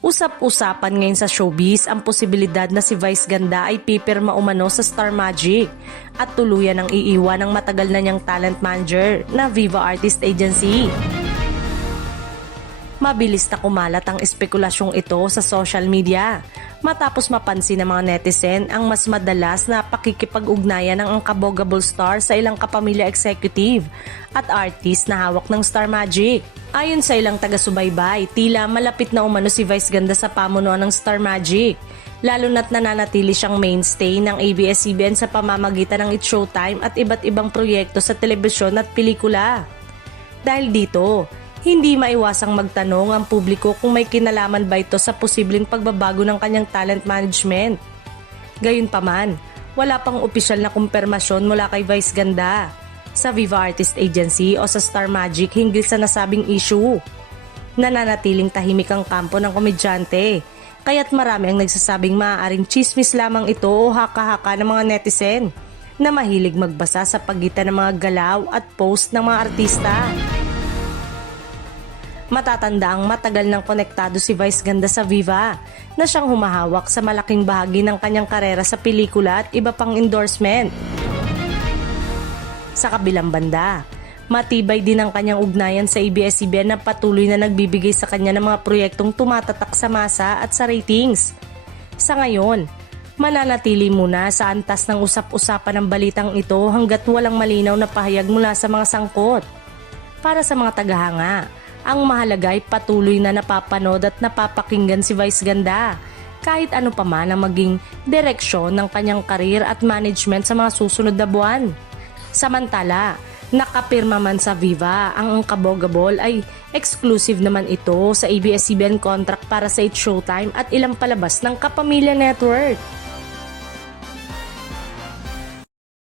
Usap-usapan ngayon sa showbiz ang posibilidad na si Vice Ganda ay pipirma umano sa Star Magic at tuluyan ang iiwan ng matagal na niyang talent manager na Viva Artist Agency. Mabilis na kumalat ang espekulasyong ito sa social media matapos mapansin ng mga netizen ang mas madalas na pakikipag-ugnayan ng Unkabogable star sa ilang kapamilya executive at artist na hawak ng Star Magic. Ayon sa ilang taga-subaybay, tila malapit na umano si Vice Ganda sa pamunuan ng Star Magic, lalo na't nananatili siyang mainstay ng ABS-CBN sa pamamagitan ng It's Showtime at iba't ibang proyekto sa telebisyon at pelikula. Dahil dito, hindi maiwasang magtanong ang publiko kung may kinalaman ba ito sa posibleng pagbabago ng kanyang talent management. Gayunpaman, wala pang opisyal na kumpirmasyon mula kay Vice Ganda sa Viva Artist Agency o sa Star Magic hinggil sa nasabing issue. Nananatiling tahimik ang kampo ng komedyante, kaya't marami ang nagsasabing maaaring chismis lamang ito o haka-haka ng mga netizen na mahilig magbasa sa pagitan ng mga galaw at post ng mga artista. Matatandaang matagal nang konektado si Vice Ganda sa Viva na siyang humahawak sa malaking bahagi ng kanyang karera sa pelikula at iba pang endorsement. Sa kabilang banda, matibay din ang kanyang ugnayan sa ABS-CBN na patuloy na nagbibigay sa kanya ng mga proyektong tumatatak sa masa at sa ratings. Sa ngayon, mananatili muna sa antas ng usap-usapan ng balitang ito hanggat walang malinaw na pahayag mula sa mga sangkot. Para sa mga tagahanga, ang mahalaga ay patuloy na napapanood at napapakinggan si Vice Ganda kahit ano pa man ang maging direksyon ng kanyang karir at management sa mga susunod na buwan. Samantala, nakapirma man sa Viva ang Unkabogable ay exclusive naman ito sa ABS-CBN contract para sa It's Showtime at ilang palabas ng Kapamilya Network.